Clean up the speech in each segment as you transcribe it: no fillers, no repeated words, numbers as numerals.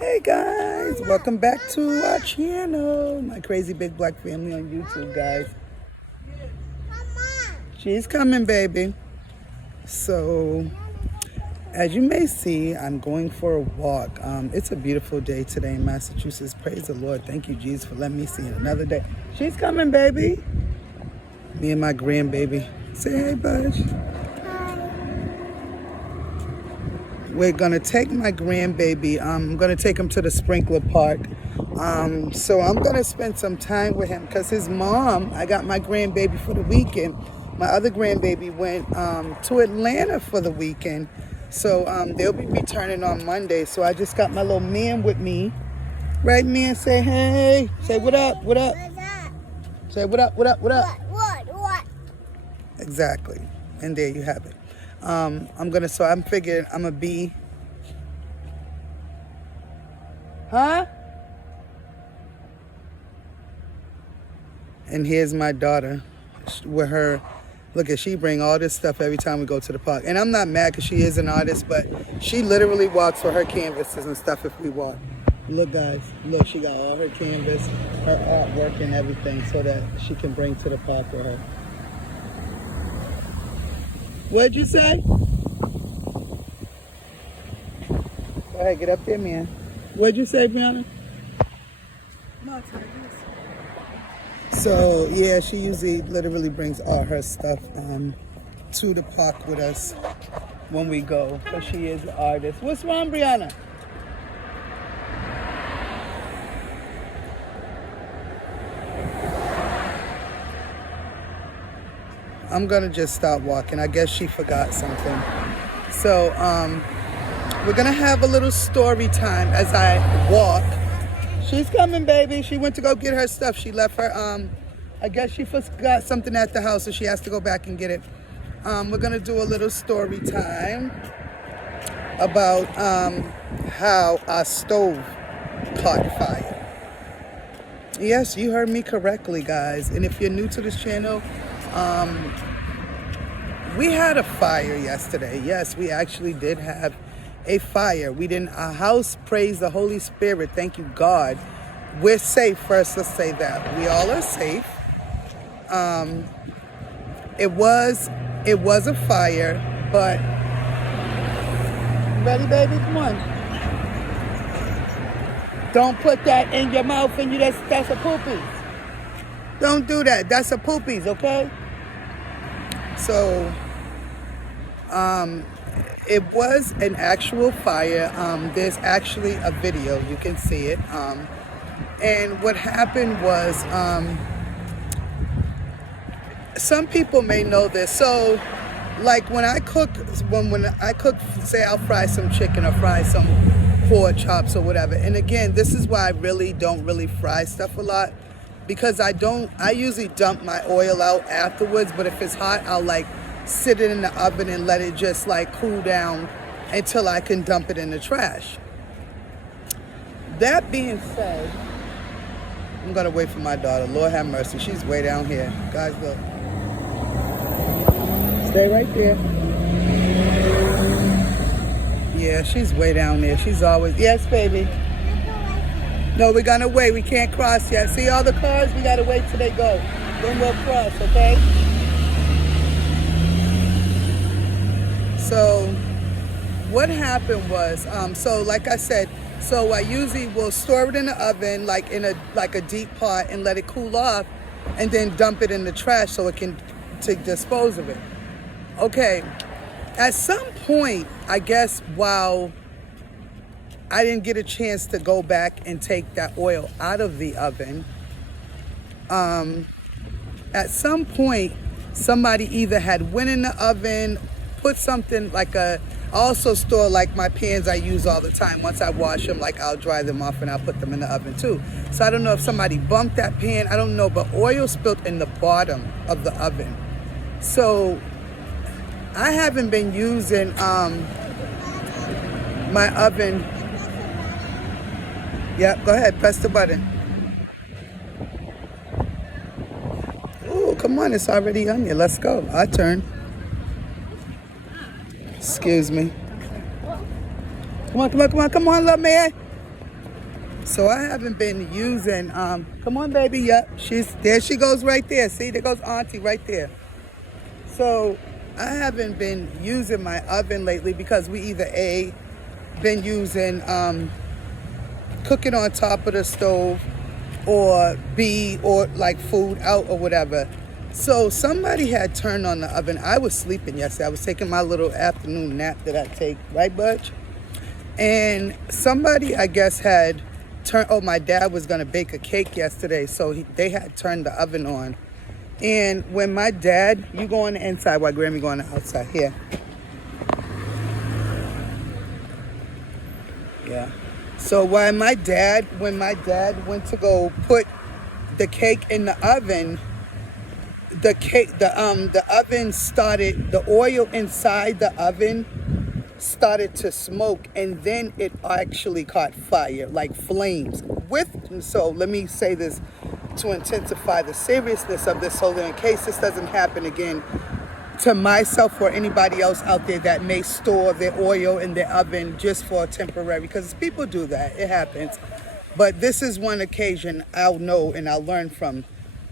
Hey guys, welcome back to our channel. My crazy big black family on YouTube, guys. She's coming, baby. So, as you may see, I'm going for a walk. It's a beautiful day today in Massachusetts. Praise the Lord. Thank you, Jesus, for letting me see another day. She's coming, baby. Me and my grandbaby. Say hey, Budge. We're gonna take my grandbaby. I'm gonna take him to the sprinkler park. So I'm gonna spend some time with him because his mom, I got my grandbaby for the weekend. My other grandbaby went to Atlanta for the weekend. So they'll be returning on Monday. So I just got my little man with me. Right, man? Say hey. Say what up, what up? Say what up, what up, what up? What? Exactly. And there you have it. I'm figuring I'm gonna be, and here's my daughter with her. Look at, she bring all this stuff every time we go to the park. And I'm not mad because she is an artist, but she literally walks with her canvases and stuff if we walk. Look, guys, look, she got all her canvas, her artwork and everything so that she can bring to the park with her. What'd you say? Go ahead, get up there, man. What'd you say, Brianna? No, So, yeah, she usually literally brings all her stuff to the park with us when we go, because she is an artist. What's wrong, Brianna? I'm gonna just stop walking. I guess she forgot something. So, we're gonna have a little story time as I walk. She's coming, baby. She went to go get her stuff. She left her, I guess she forgot something at the house, so she has to go back and get it. We're gonna do a little story time about how our stove caught fire. Yes, you heard me correctly, guys. And if you're new to this channel, we had a fire yesterday. Yes, we actually did have a fire. Our house, praise the Holy Spirit. Thank you, God. We're safe first. Let's say that. We all are safe. It was a fire, but ready, baby? Come on. Don't put that in your mouth and that's a poopies. Don't do that. That's a poopies, okay? So, it was an actual fire. There's actually a video. You can see it. And what happened was, some people may know this. So, like when I cook, say I'll fry some chicken or fry some pork chops or whatever. And again, this is why I really don't fry stuff a lot. Because I usually dump my oil out afterwards, but if it's hot, I'll like sit it in the oven and let it just like cool down until I can dump it in the trash. That being said, I'm gonna wait for my daughter. Lord have mercy, she's way down here. Guys, look. Stay right there. Yeah, she's way down there. She's always, yes, baby. No, we're gonna wait. We can't cross yet. See all the cars? We gotta wait till they go. Then we'll cross, okay? So, what happened was, so like I said, so I usually will store it in the oven, like in a deep pot, and let it cool off, and then dump it in the trash so it can to dispose of it. Okay. At some point, I guess while I didn't get a chance to go back and take that oil out of the oven. At some point, somebody either had went in the oven, put something like I also store like my pans I use all the time. Once I wash them, like I'll dry them off and I'll put them in the oven too. So I don't know if somebody bumped that pan, I don't know, but oil spilled in the bottom of the oven. So I haven't been using my oven. Yep, go ahead, press the button. Ooh, come on, it's already on you. Let's go. Our turn. Excuse me. Come on, love man. So I haven't been using, come on baby, yep, there she goes right there. See, there goes auntie right there. So I haven't been using my oven lately because we either A, been using cooking on top of the stove, or B, or like food out or whatever. So somebody had turned on the oven. I was sleeping yesterday. I was taking my little afternoon nap that I take, right, Butch? And somebody, I guess, had turned, oh, my dad was gonna bake a cake yesterday, so they had turned the oven on. And when my dad, you go on the inside while Grammy go on the outside, here. Yeah. So when my dad went to go put the cake in the oven, the oven started, the oil inside the oven started to smoke, and then it actually caught fire, like flames. So let me say this to intensify the seriousness of this, so that in case this doesn't happen again to myself or anybody else out there that may store their oil in their oven just for a temporary, because people do that, it happens. But this is one occasion I'll know and I'll learn from,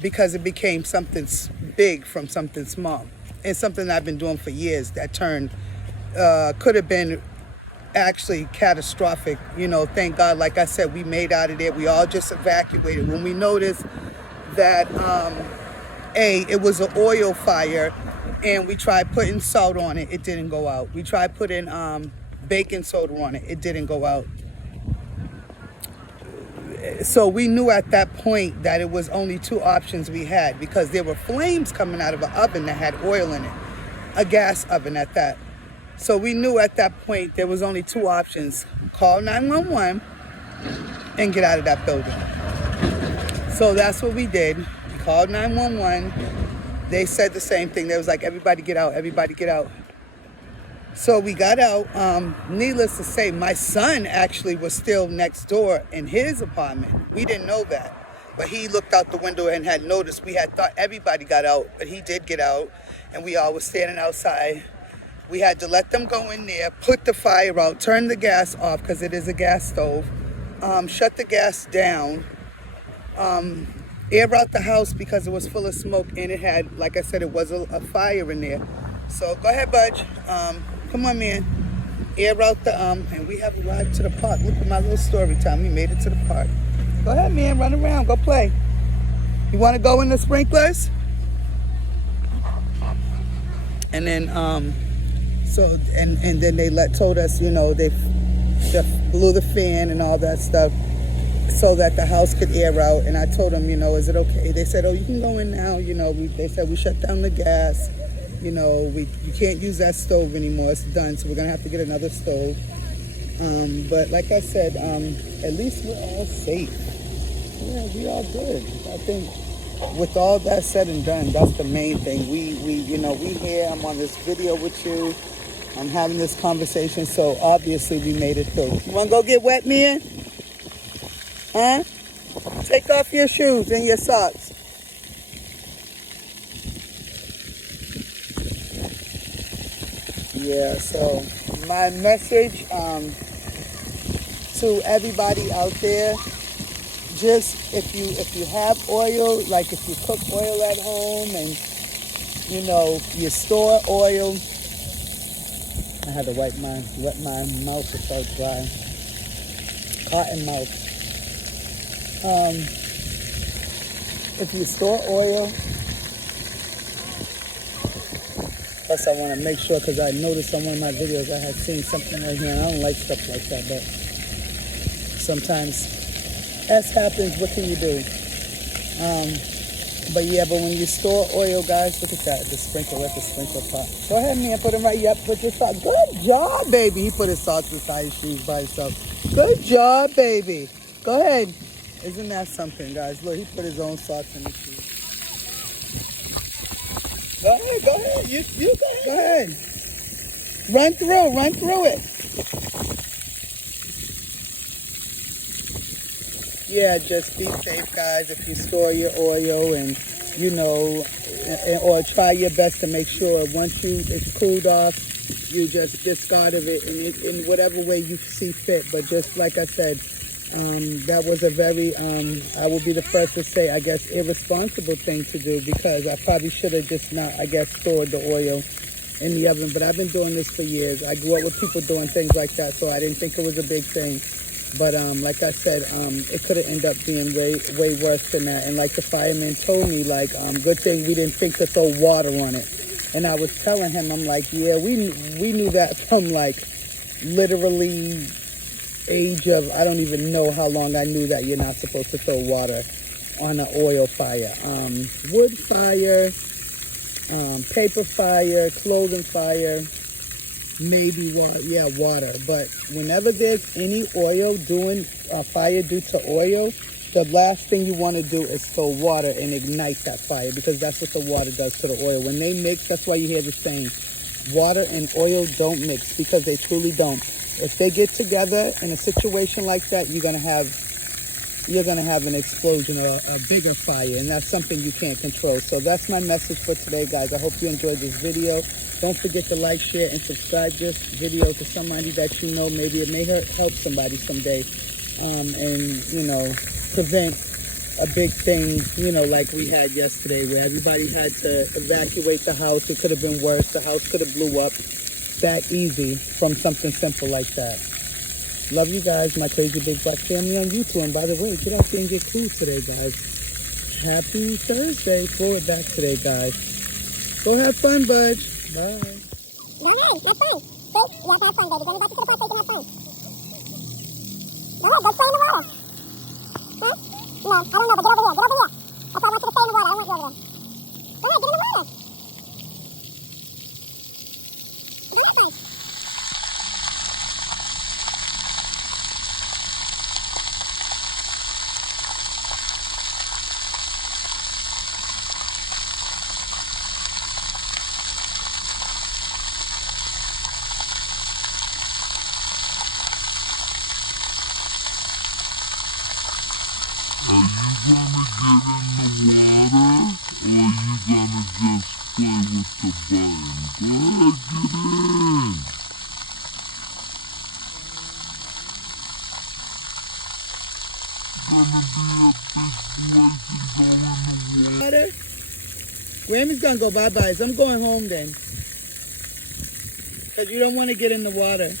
because it became something big from something small, and something I've been doing for years that turned, could have been actually catastrophic. You know, thank God, like I said, we made out of there. We all just evacuated. When we noticed that, it was an oil fire, and we tried putting salt on it, it didn't go out. We tried putting baking soda on it, it didn't go out. So we knew at that point that it was only two options we had, because there were flames coming out of an oven that had oil in it, a gas oven at that. So we knew at that point there was only two options: call 911 and get out of that building. So that's what we did. We called 911. They said the same thing. They was like, everybody get out, everybody get out. So we got out. Needless to say, my son actually was still next door in his apartment. We didn't know that, but he looked out the window and had noticed. We had thought everybody got out, but he did get out, and we all was standing outside. We had to let them go in there, put the fire out, turn the gas off, because it is a gas stove, shut the gas down, air out the house because it was full of smoke, and it had, like I said, it was a fire in there. So go ahead, Budge. Come on, man. Air out the, and we have arrived to the park. Look at my little story time. We made it to the park. Go ahead, man. Run around. Go play. You want to go in the sprinklers? And then, so, and then they told us, you know, they blew the fan and all that stuff so that the house could air out. And I told them, you know, is it okay? They said, oh, you can go in now. You know, they said we shut down the gas. You know, you can't use that stove anymore. It's done, so we're going to have to get another stove. But like I said, at least we're all safe. Yeah, we all good. I think with all that said and done, that's the main thing. We here. I'm on this video with you. I'm having this conversation, so obviously we made it through. You want to go get wet, man? Huh? Take off your shoes and your socks. Yeah, so my message to everybody out there, just if you have oil, like if you cook oil at home and you know you store oil. I had to wet my mouth before it dry. Cotton mouth. If you store oil, plus I want to make sure, because I noticed on one of my videos I had seen something right here, and I don't like stuff like that, but sometimes as happens, what can you do? But when you store oil, guys, look at that, the sprinkler at the sprinkler pot. Go ahead, man, put him right, yep, put your socks. Good job, baby. He put his socks inside his shoes by himself. Good job, baby. Go ahead. Isn't that something, guys? Look, he put his own socks in his shoes. Go ahead. You go ahead. Run through it. Yeah, just be safe, guys. If you store your oil, and you know, or try your best to make sure once it's cooled off, you just discard of it in whatever way you see fit. But just like I said, That was a very, I will be the first to say, I guess, irresponsible thing to do, because I probably should have just not, I guess, stored the oil in the oven. But I've been doing this for years. I grew up with people doing things like that, so I didn't think it was a big thing. But like I said, it could have ended up being way worse than that. And like the fireman told me, like, good thing we didn't think to throw water on it. And I was telling him, I'm like, yeah, we knew that from like literally age of, I don't even know how long I knew that you're not supposed to throw water on an oil fire. Wood fire, paper fire, clothing fire, maybe water, yeah, water. But whenever there's any oil doing fire due to oil, the last thing you want to do is throw water and ignite that fire, because that's what the water does to the oil. When they mix, that's why you hear the saying, water and oil don't mix, because they truly don't. If they get together in a situation like that, you're gonna have an explosion or a bigger fire, and that's something you can't control. So that's my message for today, guys. I hope you enjoyed this video. Don't forget to like, share, and subscribe this video to somebody that you know. Maybe it may help somebody someday, and you know, prevent a big thing, you know, like we had yesterday, where everybody had to evacuate the house. It could have been worse. The house could have blew up that easy from something simple like that. Love you guys, my crazy big black family on YouTube. And by the way, get out there and get cool today, guys. Happy Thursday. Forward back today, guys. Go have fun, bud. Bye. No, have fun. See? You have to have fun, baby. Get anybody to the park, they can have fun. No, go stay in the water. Huh? No, I don't know, but get over here. Get over here. That's why I want you to stay in the water. I don't want you over there. Go ahead, get in the water. Go ahead, bud. Are you gonna get in the water, or are you gonna just play with the button? Go ahead, get in! Gonna be a big boy to go in the water. Water? Grammy's gonna go bye-bye, so I'm going home then. Because you don't want to get in the water.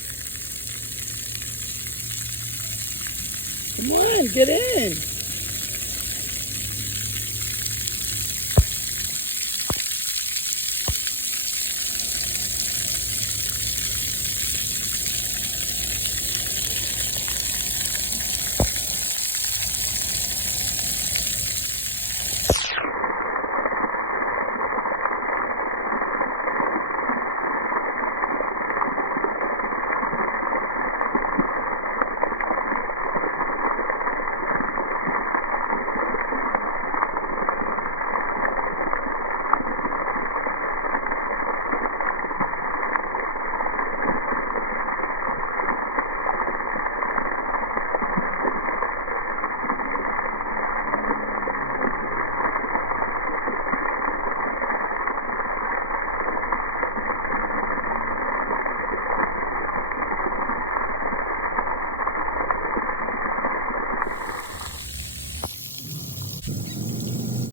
Come on, get in.